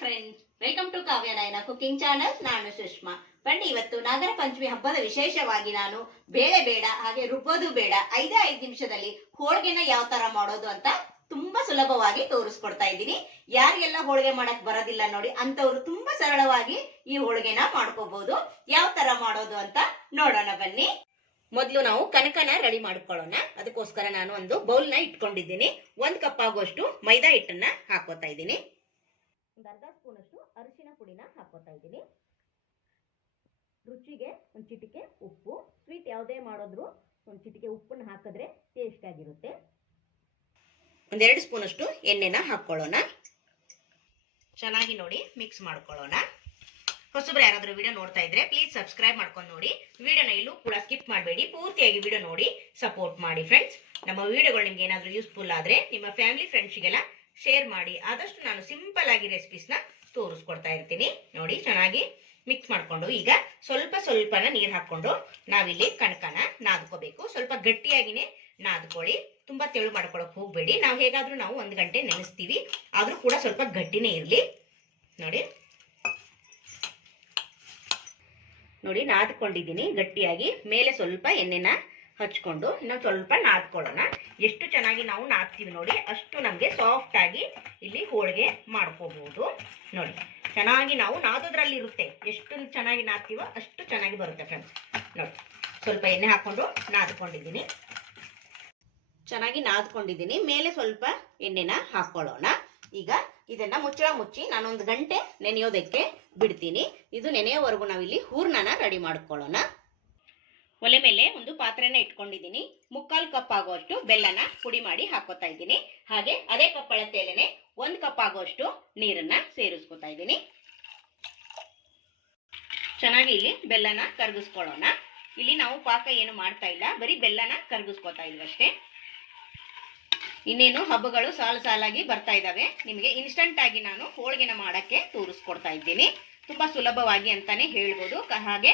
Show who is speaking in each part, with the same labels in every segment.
Speaker 1: Friends welcome to Kavya Nayana cooking channel ನಾನು ಸುಷ್ಮಾ. ಬನ್ನಿ, ಇವತ್ತು ನಾಗರ ಪಂಚಮಿ ಹಬ್ಬದ ವಿಶೇಷವಾಗಿ ನಾನು ಬೇಳೆ ಬೇಡ, ಹಾಗೆ ರುಬ್ಬೋದು ಬೇಡ ಐದೇ ಐದು ನಿಮಿಷದಲ್ಲಿ ಹೋಳಿಗೆನ ಯಾವ ತರ ಮಾಡೋದು ಅಂತ ತುಂಬಾ ಸುಲಭವಾಗಿ ತೋರಿಸ್ಕೊಡ್ತಾ ಇದ್ದೀನಿ. ಯಾರಿಗೆಲ್ಲ ಹೋಳಿಗೆ ಮಾಡಕ್ ಬರೋದಿಲ್ಲ ನೋಡಿ ಅಂತವ್ರು ತುಂಬಾ ಸರಳವಾಗಿ ಈ ಹೋಳಿಗೆನ ಮಾಡ್ಕೋಬಹುದು ಯಾವ ತರ ಮಾಡೋದು ಅಂತ ನೋಡೋಣ, ಬನ್ನಿ. ಮೊದಲು ನಾವು ಕನಕನ ರೆಡಿ ಮಾಡ್ಕೊಳ್ಳೋಣ. ಅದಕ್ಕೋಸ್ಕರ ನಾನು ಒಂದು ಬೌಲ್ನ ಇಟ್ಕೊಂಡಿದ್ದೀನಿ. ಒಂದ್ ಕಪ್ ಆಗುವಷ್ಟು ಮೈದಾ ಹಿಟ್ಟನ್ನ ಹಾಕೋತಾ ಇದ್ದೀನಿ. ಒಂದು ಅರ್ಧ ಸ್ಪೂನ್ ಅಷ್ಟು ಅರಿಶಿನ ಪುಡಿನ ಹಾಕೋತಾ ಇದ್ದೀನಿ. ರುಚಿಗೆ ಒಂದು ಚಿಟಿಕೆ ಉಪ್ಪು. ಸ್ವೀಟ್ ಯಾವುದೇ ಮಾಡಿದ್ರು ಒಂದು ಚಿಟಿಕೆ ಉಪ್ಪನ್ನ ಹಾಕಿದ್ರೆ ಟೇಸ್ಟ್ ಆಗಿರುತ್ತೆ. ಒಂದೆರಡು ಸ್ಪೂನ್ ಅಷ್ಟು ಎಣ್ಣೆನ ಹಾಕೊಳ್ಳೋಣ ಚೆನ್ನಾಗಿ ನೋಡಿ ಮಿಕ್ಸ್ ಮಾಡ್ಕೊಳ್ಳೋಣ. ಹೊಸಬ್ರು ಯಾರಾದ್ರೂ ವಿಡಿಯೋ ನೋಡ್ತಾ ಇದ್ರೆ ಪ್ಲೀಸ್ ಸಬ್ಸ್ಕ್ರೈಬ್ ಮಾಡ್ಕೊಂಡು ನೋಡಿ. ವಿಡಿಯೋನ ಇಲ್ಲೂ ಕೂಡ ಸ್ಕಿಪ್ ಮಾಡಬೇಡಿ. ಪೂರ್ತಿಯಾಗಿ ವಿಡಿಯೋ ನೋಡಿ ಸಪೋರ್ಟ್ ಮಾಡಿ ಫ್ರೆಂಡ್ಸ್ ನಮ್ಮ ವಿಡಿಯೋಗಳು ನಿಮ್ಗೆ ಏನಾದರೂ ಯೂಸ್ಫುಲ್ ಆದ್ರೆ ನಿಮ್ಮ ಫ್ಯಾಮಿಲಿ ಫ್ರೆಂಡ್ಸ್ಗೆಲ್ಲ ಶೇರ್ ಮಾಡಿ. ಆದಷ್ಟು ನಾನು ಸಿಂಪಲ್ ಆಗಿ ರೆಸಿಪೀಸ್ನ ತೋರಿಸ್ಕೊಡ್ತಾ ಇರ್ತೀನಿ. ನೋಡಿ, ಚೆನ್ನಾಗಿ ಮಿಕ್ಸ್ ಮಾಡ್ಕೊಂಡು ಈಗ ಸ್ವಲ್ಪ ಸ್ವಲ್ಪನ ನೀರು ಹಾಕ್ಕೊಂಡು ನಾವಿಲ್ಲಿ ಕಣಕನ ನಾದ್ಕೋಬೇಕು. ಸ್ವಲ್ಪ ಗಟ್ಟಿಯಾಗಿನೇ ನಾದ್ಕೊಳ್ಳಿ. ತುಂಬಾ ತೆಳು ಮಾಡ್ಕೊಳಕ್ ಹೋಗ್ಬೇಡಿ. ನಾವು ಹೇಗಾದ್ರೂ ನಾವು ಒಂದು ಗಂಟೆ ನೆನೆಸ್ತೀವಿ. ಆದ್ರೂ ಕೂಡ ಸ್ವಲ್ಪ ಗಟ್ಟಿನೇ ಇರಲಿ. ನೋಡಿ. ನೋಡಿ, ನಾದ್ಕೊಂಡಿದ್ದೀನಿ ಗಟ್ಟಿಯಾಗಿ. ಮೇಲೆ ಸ್ವಲ್ಪ ಎಣ್ಣೆನ ಹಚ್ಕೊಂಡು ಇನ್ನೊಂದು ಸ್ವಲ್ಪ ನಾದ್ಕೊಳ್ಳೋಣ. ಎಷ್ಟು ಚೆನ್ನಾಗಿ ನಾವು ನಾದ್ತೀವಿ ನೋಡಿ, ಅಷ್ಟು ನಮಗೆ ಸಾಫ್ಟ್ ಆಗಿ ಇಲ್ಲಿ ಹೋಳಿಗೆ ಮಾಡ್ಕೋಬಹುದು ನೋಡಿ, ಚೆನ್ನಾಗಿ ನಾವು ನಾದೋದ್ರಲ್ಲಿ ಇರುತ್ತೆ. ಎಷ್ಟು ಚೆನ್ನಾಗಿ ನಾದ್ತೀವೋ ಅಷ್ಟು ಚೆನ್ನಾಗಿ ಬರುತ್ತೆ ಫ್ರೆಂಡ್ಸ್ ನೋಡಿ, ಸ್ವಲ್ಪ ಎಣ್ಣೆ ಹಾಕೊಂಡು ನಾದ್ಕೊಂಡಿದ್ದೀನಿ. ಚೆನ್ನಾಗಿ ನಾದ್ಕೊಂಡಿದ್ದೀನಿ. ಮೇಲೆ ಸ್ವಲ್ಪ ಎಣ್ಣೆನ ಹಾಕೊಳ್ಳೋಣ. ಈಗ ಇದನ್ನ ಮುಚ್ಚಳ ಮುಚ್ಚಿ ನಾನೊಂದು ಗಂಟೆ ನೆನೆಯೋದಕ್ಕೆ ಬಿಡ್ತೀನಿ. ಇದು ನೆನೆಯೋವರೆಗೂ ನಾವಿಲ್ಲಿ ಹೂರ್ಣನ ರೆಡಿ ಮಾಡ್ಕೊಳ್ಳೋಣ. ಒಲೆ ಮೇಲೆ ಒಂದು ಪಾತ್ರೆನ ಇಟ್ಕೊಂಡಿದ್ದೀನಿ. ಮುಕ್ಕಾಲು ಕಪ್ ಆಗುವಷ್ಟು ಬೆಲ್ಲನ ಪುಡಿ ಮಾಡಿ ಹಾಕೋತಾ ಇದ್ದೀನಿ. ಹಾಗೆ ಅದೇ ಕಪ್ ಅಳತೆಯಲ್ಲೇನೆ ಒಂದು ಕಪ್ ಆಗುವಷ್ಟು ನೀರನ್ನ ಸೇರಿಸ್ಕೊತಾ ಇದ್ದೀನಿ. ಚೆನ್ನಾಗಿ ಇಲ್ಲಿ ಬೆಲ್ಲನ ಕರಗಿಸ್ಕೊಳ್ಳೋಣ. ಇಲ್ಲಿ ನಾವು ಪಾಕ ಏನು ಮಾಡ್ತಾ ಇಲ್ಲ, ಬರೀ ಬೆಲ್ಲನ ಕರಗಿಸ್ಕೊತಾ ಇದ್ವಿ ಅಷ್ಟೇ. ಇನ್ನೇನು ಹಬ್ಬಗಳು ಸಾಲು ಸಾಲಾಗಿ ಬರ್ತಾ ಇದ್ದಾವೆ ನಿಮಗೆ ಇನ್ಸ್ಟಂಟ್ ಆಗಿ ನಾನು ಹೋಳಿಗೆನ ಮಾಡಕ್ಕೆ ತೋರಿಸ್ಕೊಡ್ತಾ ಇದ್ದೀನಿ. ತುಂಬಾ ಸುಲಭವಾಗಿ ಅಂತಾನೆ ಹೇಳ್ಬೋದು. ಹಾಗೆ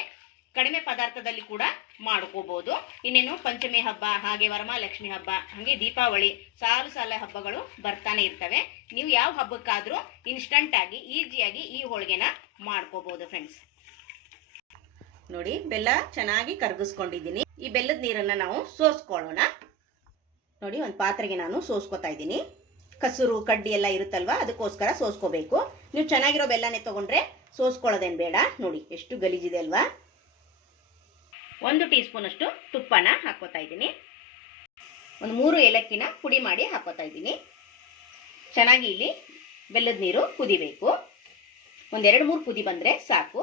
Speaker 1: ಕಡಿಮೆ ಪದಾರ್ಥದಲ್ಲಿ ಕೂಡ ಮಾಡ್ಕೋಬಹುದು ಇನ್ನೇನು ಪಂಚಮಿ ಹಬ್ಬ, ಹಾಗೆ ವರಮಹಾಲಕ್ಷ್ಮಿ ಹಬ್ಬ, ಹಾಗೆ ದೀಪಾವಳಿ, ಸಾಲು ಸಾಲ ಹಬ್ಬಗಳು ಬರ್ತಾನೆ ಇರ್ತವೆ. ನೀವು ಯಾವ ಹಬ್ಬಕ್ಕಾದ್ರೂ ಇನ್ಸ್ಟಂಟ್ ಆಗಿ ಈಸಿಯಾಗಿ ಈ ಹೋಳಿಗೆನ ಮಾಡ್ಕೋಬಹುದು ಫ್ರೆಂಡ್ಸ್ ನೋಡಿ, ಬೆಲ್ಲ ಚೆನ್ನಾಗಿ ಕರಗಿಸ್ಕೊಂಡಿದ್ದೀನಿ. ಈ ಬೆಲ್ಲದ ನೀರನ್ನ ನಾವು ಸೋಸ್ಕೊಳ್ಳೋಣ. ನೋಡಿ, ಒಂದು ಪಾತ್ರೆಗೆ ನಾನು ಸೋಸ್ಕೊತಾ ಇದ್ದೀನಿ. ಕಸರು, ಕಡ್ಡಿ ಎಲ್ಲ ಇರುತ್ತಲ್ವಾ, ಅದಕ್ಕೋಸ್ಕರ ಸೋಸ್ಕೋಬೇಕು. ನೀವು ಚೆನ್ನಾಗಿರೋ ಬೆಲ್ಲನೇ ತಗೊಂಡ್ರೆ ಸೋಸ್ಕೊಳ್ಳೋದೇನು ಬೇಡ. ನೋಡಿ, ಎಷ್ಟು ಗಲೀಜಿದೆ ಅಲ್ವಾ. ಒಂದು ಟೀ ಸ್ಪೂನ್ ಅಷ್ಟು ತುಪ್ಪನ ಹಾಕೋತಾ ಇದ್ದೀನಿ. ಒಂದು ಮೂರು ಏಲಕ್ಕಿನ ಪುಡಿ ಮಾಡಿ ಹಾಕೋತಾ ಇದ್ದೀನಿ. ಚೆನ್ನಾಗಿ ಇಲ್ಲಿ ಬೆಲ್ಲದ ನೀರು ಕುದಿಬೇಕು. ಒಂದೆರಡು ಮೂರು ಕುದಿ ಬಂದ್ರೆ ಸಾಕು.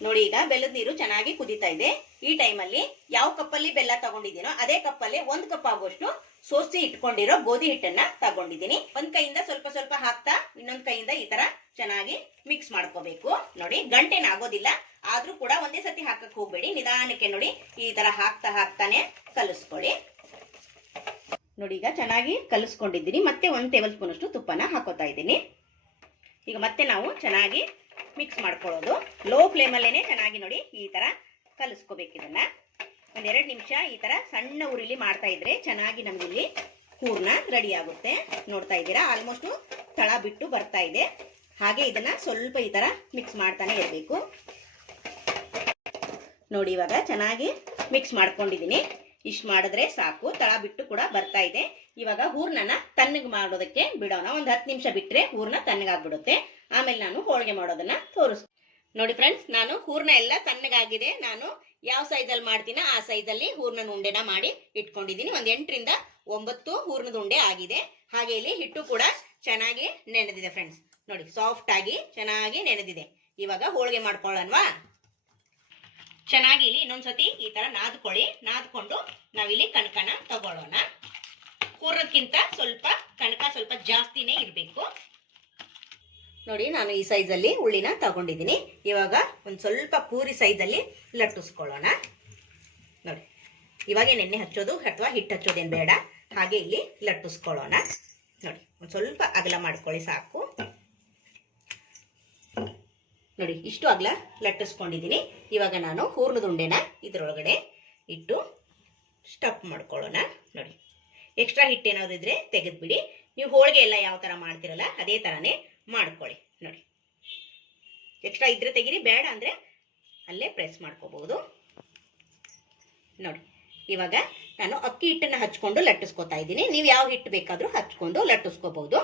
Speaker 1: ನೋಡಿ ಈಗ ಬೆಲ್ಲದ ನೀರು ಚೆನ್ನಾಗಿ ಕುದೀತಾ ಇದೆ. ಈ ಟೈಮಲ್ಲಿ ಯಾವ ಕಪ್ಪಲ್ಲಿ ಬೆಲ್ಲ ತಗೊಂಡಿದ್ದೀನೋ ಅದೇ ಕಪ್ಪಲ್ಲಿ ಒಂದು ಕಪ್ ಆಗುವಷ್ಟು ಸೋಸಿ ಇಟ್ಕೊಂಡಿರೋ ಗೋಧಿ ಹಿಟ್ಟನ್ನ ತಗೊಂಡಿದ್ದೀನಿ. ಒಂದ್ ಕೈಯಿಂದ ಸ್ವಲ್ಪ ಸ್ವಲ್ಪ ಹಾಕ್ತಾ ಇನ್ನೊಂದ್ ಕೈಯಿಂದ ಈ ತರ ಚೆನ್ನಾಗಿ ಮಿಕ್ಸ್ ಮಾಡ್ಕೋಬೇಕು. ನೋಡಿ ಗಂಟೆನ ಆಗೋದಿಲ್ಲ ಆದ್ರೂ ಕೂಡ ಒಂದೇ ಸತಿ ಹಾಕಕ್ ಹೋಗ್ಬೇಡಿ. ನಿಧಾನಕ್ಕೆ ನೋಡಿ ಈ ತರ ಹಾಕ್ತಾ ಹಾಕ್ತಾನೆ ಕಲಿಸ್ಕೊಳ್ಳಿ. ನೋಡಿ ಈಗ ಚೆನ್ನಾಗಿ ಕಲಿಸ್ಕೊಂಡಿದ್ದೀನಿ. ಮತ್ತೆ ಒಂದ್ ಟೇಬಲ್ ಸ್ಪೂನ್ ಅಷ್ಟು ತುಪ್ಪನ ಹಾಕೋತಾ ಇದ್ದೀನಿ. ಈಗ ಮತ್ತೆ ನಾವು ಚೆನ್ನಾಗಿ ಮಿಕ್ಸ್ ಮಾಡ್ಕೊಳ್ಳೋದು. ಲೋ ಫ್ಲೇಮಲ್ಲೇನೆ ಚೆನ್ನಾಗಿ ನೋಡಿ ಈ ತರ ಕಲಿಸ್ಕೋಬೇಕು ಇದನ್ನ. ಒಂದೆರಡು ನಿಮಿಷ ಈ ತರ ಸಣ್ಣ ಉರಿಲಿ ಮಾಡ್ತಾ ಇದ್ರೆ ಚೆನ್ನಾಗಿ ನಮ್ಗಿಲ್ಲಿ ಹೂರ್ಣ ರೆಡಿ ಆಗುತ್ತೆ. ನೋಡ್ತಾ ಇದ್ದೀರಾ? ಆಲ್ಮೋಸ್ಟ್ ತಳ ಬಿಟ್ಟು ಬರ್ತಾ ಇದೆ. ಹಾಗೆ ಇದನ್ನ ಸ್ವಲ್ಪ ಈ ತರ ಮಿಕ್ಸ್ ಮಾಡ್ತಾನೆ ಇರಬೇಕು. ನೋಡಿ ಇವಾಗ ಚೆನ್ನಾಗಿ ಮಿಕ್ಸ್ ಮಾಡ್ಕೊಂಡಿದ್ದೀನಿ. ಇಷ್ಟು ಮಾಡಿದ್ರೆ ಸಾಕು. ತಳ ಬಿಟ್ಟು ಕೂಡ ಬರ್ತಾ ಇದೆ. ಇವಾಗ ಹೂರ್ಣನ ತಣ್ಣಗೆ ಮಾಡೋದಕ್ಕೆ ಬಿಡೋಣ. ಒಂದು ಹತ್ತು ನಿಮಿಷ ಬಿಟ್ರೆ ಹೂರ್ಣ ತಣ್ಣಗಾಗ್ಬಿಡುತ್ತೆ. ಆಮೇಲೆ ನಾನು ಹೋಳಿಗೆ ಮಾಡೋದನ್ನ ತೋರಿಸ್ ನೋಡಿ ಫ್ರೆಂಡ್ಸ್ ನಾನು ಹೂರ್ಣ ಎಲ್ಲ ತಣ್ಣಗಾಗಿದೆ. ನಾನು ಯಾವ ಸೈಜಲ್ಲಿ ಮಾಡ್ತೀನ ಆ ಸೈಜಲ್ಲಿ ಹೂರ್ಣನ ಉಂಡೆನ ಮಾಡಿ ಇಟ್ಕೊಂಡಿದ್ದೀನಿ. ಒಂದು ಎಂಟರಿಂದ ಒಂಬತ್ತು ಹೂರ್ಣದ ಉಂಡೆ ಆಗಿದೆ. ಹಾಗೆ ಇಲ್ಲಿ ಹಿಟ್ಟು ಕೂಡ ಚೆನ್ನಾಗಿ ನೆನೆದಿದೆ ಫ್ರೆಂಡ್ಸ್ ನೋಡಿ ಸಾಫ್ಟ್ ಆಗಿ ಚೆನ್ನಾಗಿ ನೆನೆದಿದೆ. ಇವಾಗ ಹೋಳಿಗೆ ಮಾಡ್ಕೊಳ್ಳೋಣವಾ? ಚೆನ್ನಾಗಿ ಇಲ್ಲಿ ಇನ್ನೊಂದ್ಸತಿ ಈ ತರ ನಾದ್ಕೊಳ್ಳಿ. ನಾದ್ಕೊಂಡು ನಾವಿಲ್ಲಿ ಕಣಕನ ತಗೊಳ್ಳೋಣ. ಕೂರಕ್ಕಿಂತ ಸ್ವಲ್ಪ ಕಣಕ ಸ್ವಲ್ಪ ಜಾಸ್ತಿನೇ ಇರಬೇಕು. ನೋಡಿ, ನಾನು ಈ ಸೈಜಲ್ಲಿ ಉಳ್ಳಿನ ತಗೊಂಡಿದ್ದೀನಿ. ಇವಾಗ ಒಂದು ಸ್ವಲ್ಪ ಪೂರಿ ಸೈಜಲ್ಲಿ ಲಟ್ಟಿಸ್ಕೊಳ್ಳೋಣ. ನೋಡಿ, ಇವಾಗ ನೆನ್ನೆ ಹಚ್ಚೋದು ಅಥವಾ ಹಿಟ್ಟು ಹಚ್ಚೋದೇನು ಬೇಡ. ಹಾಗೆ ಇಲ್ಲಿ ಲಟ್ಟಿಸ್ಕೊಳ್ಳೋಣ. ನೋಡಿ, ಒಂದು ಸ್ವಲ್ಪ ಅಗಲ ಮಾಡ್ಕೊಳ್ಳಿ ಸಾಕು. ನೋಡಿ, ಇಷ್ಟು ಅಗಲ ಲಟ್ಟಿಸ್ಕೊಂಡಿದ್ದೀನಿ ಇವಾಗ ನಾನು ಹೂರ್ಣದ ಉಂಡೆನ ಇದರೊಳಗಡೆ ಇಟ್ಟು ಸ್ಟಫ್ ಮಾಡ್ಕೊಳ್ಳೋಣ. ನೋಡಿ ಎಕ್ಸ್ಟ್ರಾ ಹಿಟ್ಟು ಏನಾದ್ರು ಇದ್ರೆ ತೆಗೆದ್ಬಿಡಿ. ನೀವು ಹೋಳಿಗೆ ಎಲ್ಲ ಯಾವ ತರ ಮಾಡ್ತಿರಲ್ಲ, ಅದೇ ಥರನೇ ಮಾಡ್ಕೊಳ್ಳಿ. ನೋಡಿ ಎಕ್ಸ್ಟ್ರಾ ಇದ್ರೆ ತೆಗೀರಿ, ಬೇಡ ಅಂದ್ರೆ ಅಲ್ಲೇ ಪ್ರೆಸ್ ಮಾಡ್ಕೋಬಹುದು. ನೋಡಿ, ಇವಾಗ ನಾನು ಅಕ್ಕಿ ಹಿಟ್ಟನ್ನು ಹಚ್ಕೊಂಡು ಲಟ್ಟಿಸ್ಕೊತಾ ಇದ್ದೀನಿ ನೀವು ಯಾವ ಹಿಟ್ಟು ಬೇಕಾದರೂ ಹಚ್ಕೊಂಡು ಲಟ್ಟಿಸ್ಕೋಬಹುದು.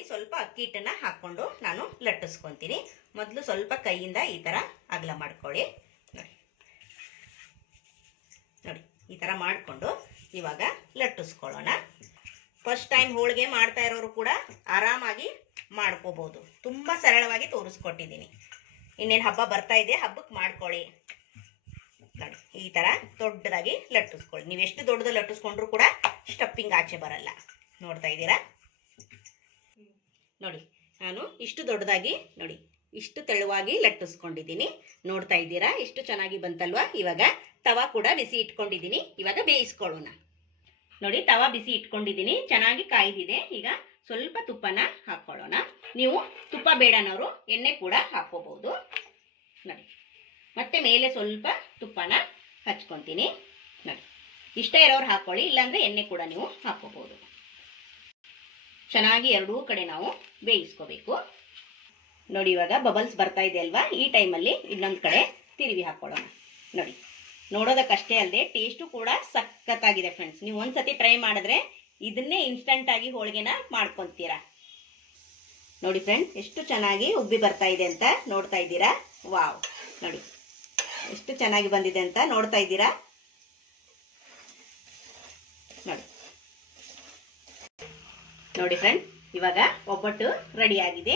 Speaker 1: ನೋಡಿ ಸ್ವಲ್ಪ ಅಕ್ಕಿ ಹಿಟ್ಟನ್ನ ಹಾಕೊಂಡು ನಾನು ಲಟ್ಟಿಸ್ಕೊಂತೀನಿ. ಮೊದಲು ಸ್ವಲ್ಪ ಕೈಯಿಂದ ಈ ತರ ಅಗಲ ಮಾಡ್ಕೊಳ್ಳಿ. ನೋಡಿ. ನೋಡಿ, ಈ ತರ ಮಾಡಿಕೊಂಡು ಇವಾಗ ಲಟ್ಟಿಸ್ಕೊಳ್ಳೋಣ. ಫಸ್ಟ್ ಟೈಮ್ ಹೋಳಿಗೆ ಮಾಡ್ತಾ ಇರೋರು ಕೂಡ ಆರಾಮಾಗಿ ಮಾಡ್ಕೋಬಹುದು ತುಂಬಾ ಸರಳವಾಗಿ ತೋರಿಸ್ಕೊಟ್ಟಿದ್ದೀನಿ. ಇನ್ನೇನು ಹಬ್ಬ ಬರ್ತಾ ಇದೆ ಹಬ್ಬಕ್ಕೆ ಮಾಡ್ಕೊಳ್ಳಿ. ನೋಡಿ, ಈ ತರ ದೊಡ್ಡದಾಗಿ ಲಟ್ಟಿಸ್ಕೊಳ್ಳಿ. ನೀವು ಎಷ್ಟು ದೊಡ್ಡದು ಲಟ್ಟಿಸ್ಕೊಂಡ್ರು ಕೂಡ ಸ್ಟಫಿಂಗ್ ಆಚೆ ಬರಲ್ಲ. ನೋಡ್ತಾ ಇದ್ದೀರಾ? ನೋಡಿ, ನಾನು ಇಷ್ಟು ದೊಡ್ಡದಾಗಿ, ನೋಡಿ, ಇಷ್ಟು ತೆಳುವಾಗಿ ಲಟ್ಟಿಸ್ಕೊಂಡಿದ್ದೀನಿ. ನೋಡ್ತಾ ಇದ್ದೀರಾ? ಇಷ್ಟು ಚೆನ್ನಾಗಿ ಬಂತಲ್ವಾ? ಇವಾಗ ತವಾ ಕೂಡ ಬಿಸಿ ಇಟ್ಕೊಂಡಿದ್ದೀನಿ. ಇವಾಗ ಬೇಯಿಸ್ಕೊಳ್ಳೋಣ. ನೋಡಿ, ತವಾ ಬಿಸಿ ಇಟ್ಕೊಂಡಿದ್ದೀನಿ. ಚೆನ್ನಾಗಿ ಕಾಯ್ದಿದೆ. ಈಗ ಸ್ವಲ್ಪ ತುಪ್ಪನ ಹಾಕ್ಕೊಳ್ಳೋಣ. ನೀವು ತುಪ್ಪ ಬೇಡನವರು ಎಣ್ಣೆ ಕೂಡ ಹಾಕೋಬಹುದು ನೋಡಿ, ಮತ್ತೆ ಮೇಲೆ ಸ್ವಲ್ಪ ತುಪ್ಪನ ಹಚ್ಕೊತೀನಿ. ನೋಡಿ, ಇಷ್ಟ ಇರೋರು ಹಾಕೊಳ್ಳಿ ಇಲ್ಲಾಂದ್ರೆ ಎಣ್ಣೆ ಕೂಡ ನೀವು ಹಾಕೋಬಹುದು ಚೆನ್ನಾಗಿ ಎರಡೂ ಕಡೆ ನಾವು ಬೇಯಿಸ್ಕೋಬೇಕು. ನೋಡಿ, ಇವಾಗ ಬಬಲ್ಸ್ ಬರ್ತಾ ಇದೆ ಅಲ್ವಾ? ಈ ಟೈಮಲ್ಲಿ ಇನ್ನೊಂದು ಕಡೆ ತಿರುವಿ ಹಾಕೊಳ್ಳೋಣ. ನೋಡಿ, ನೋಡೋದಕ್ಕಷ್ಟೇ ಅಲ್ಲದೆ ಟೇಸ್ಟು ಕೂಡ ಸಖತ್ತಾಗಿದೆ ಫ್ರೆಂಡ್ಸ್ ನೀವು ಒಂದ್ಸತಿ ಟ್ರೈ ಮಾಡಿದ್ರೆ ಇದನ್ನೇ ಇನ್ಸ್ಟಂಟ್ ಆಗಿ ಹೋಳಿಗೆನ ಮಾಡ್ಕೊತೀರಾ. ನೋಡಿ ಫ್ರೆಂಡ್ಸ್ ಎಷ್ಟು ಚೆನ್ನಾಗಿ ಉಬ್ಬಿ ಬರ್ತಾ ಇದೆ ಅಂತ ನೋಡ್ತಾ ಇದ್ದೀರಾ? ವಾವ್. ನೋಡಿ, ಎಷ್ಟು ಚೆನ್ನಾಗಿ ಬಂದಿದೆ ಅಂತ ನೋಡ್ತಾ ಇದ್ದೀರಾ? ನೋಡಿ. ನೋಡಿ ಫ್ರೆಂಡ್ ಇವಾಗ ಒಬ್ಬಟ್ಟು ರೆಡಿ ಆಗಿದೆ.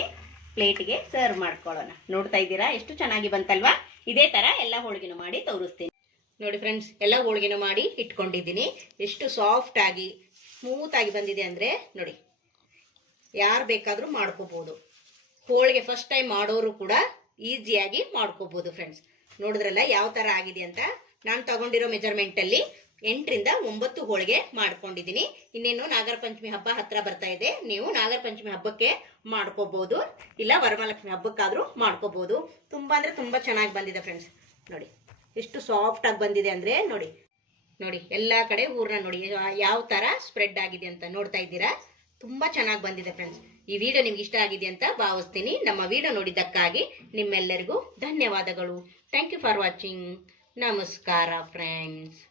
Speaker 1: ಪ್ಲೇಟ್ಗೆ ಸರ್ವ್ ಮಾಡ್ಕೊಳ್ಳೋಣ. ನೋಡ್ತಾ ಇದ್ದೀರಾ? ಎಷ್ಟು ಚೆನ್ನಾಗಿ ಬಂತಲ್ವಾ? ಇದೇ ತರ ಎಲ್ಲ ಹೋಳಿಗೆನು ಮಾಡಿ ತೋರಿಸ್ತೀನಿ. ನೋಡಿ ಫ್ರೆಂಡ್ಸ್ ಎಲ್ಲ ಹೋಳಿಗೆನು ಮಾಡಿ ಇಟ್ಕೊಂಡಿದ್ದೀನಿ. ಎಷ್ಟು ಸಾಫ್ಟ್ ಆಗಿ ಸ್ಮೂತ್ ಆಗಿ ಬಂದಿದೆ ಅಂದ್ರೆ ನೋಡಿ, ಯಾರು ಬೇಕಾದ್ರೂ ಮಾಡ್ಕೋಬಹುದು ಹೋಳಿಗೆ ಫಸ್ಟ್ ಟೈಮ್ ಮಾಡೋರು ಕೂಡ ಈಸಿಯಾಗಿ ಮಾಡ್ಕೋಬಹುದು ಫ್ರೆಂಡ್ಸ್ ನೋಡಿದ್ರಲ್ಲ ಯಾವ ತರ ಆಗಿದೆ ಅಂತ? ನಾನು ತಗೊಂಡಿರೋ ಮೆಜರ್ಮೆಂಟ್ ಅಲ್ಲಿ ಎಂಟರಿಂದ ಒಂಬತ್ತು ಹೋಳಿಗೆ ಮಾಡ್ಕೊಂಡಿದ್ದೀನಿ. ಇನ್ನೇನು ನಾಗರ ಪಂಚಮಿ ಹಬ್ಬ ಹತ್ರ ಬರ್ತಾ ಇದೆ. ನೀವು ನಾಗರ ಪಂಚಮಿ ಹಬ್ಬಕ್ಕೆ ಮಾಡ್ಕೋಬಹುದು ಇಲ್ಲ ವರಮಹಾಲಕ್ಷ್ಮಿ ಹಬ್ಬಕ್ಕಾದ್ರೂ ಮಾಡ್ಕೋಬಹುದು ತುಂಬಾ ಅಂದ್ರೆ ತುಂಬಾ ಚೆನ್ನಾಗಿ ಬಂದಿದೆ ಫ್ರೆಂಡ್ಸ್ ನೋಡಿ, ಎಷ್ಟು ಸಾಫ್ಟ್ ಆಗಿ ಬಂದಿದೆ ಅಂದ್ರೆ ನೋಡಿ ನೋಡಿ, ಎಲ್ಲಾ ಕಡೆ ಊರ್ನ ನೋಡಿ ಯಾವ ತರ ಸ್ಪ್ರೆಡ್ ಆಗಿದೆ ಅಂತ ನೋಡ್ತಾ ಇದ್ದೀರಾ? ತುಂಬಾ ಚೆನ್ನಾಗಿ ಬಂದಿದೆ ಫ್ರೆಂಡ್ಸ್ ಈ ವಿಡಿಯೋ ನಿಮ್ಗೆ ಇಷ್ಟ ಆಗಿದೆ ಅಂತ ಭಾವಿಸ್ತೀನಿ. ನಮ್ಮ ವಿಡಿಯೋ ನೋಡಿದ್ದಕ್ಕಾಗಿ ನಿಮ್ಮೆಲ್ಲರಿಗೂ ಧನ್ಯವಾದಗಳು. ಥ್ಯಾಂಕ್ ಯು ಫಾರ್ ವಾಚಿಂಗ್ ನಮಸ್ಕಾರ ಫ್ರೆಂಡ್ಸ್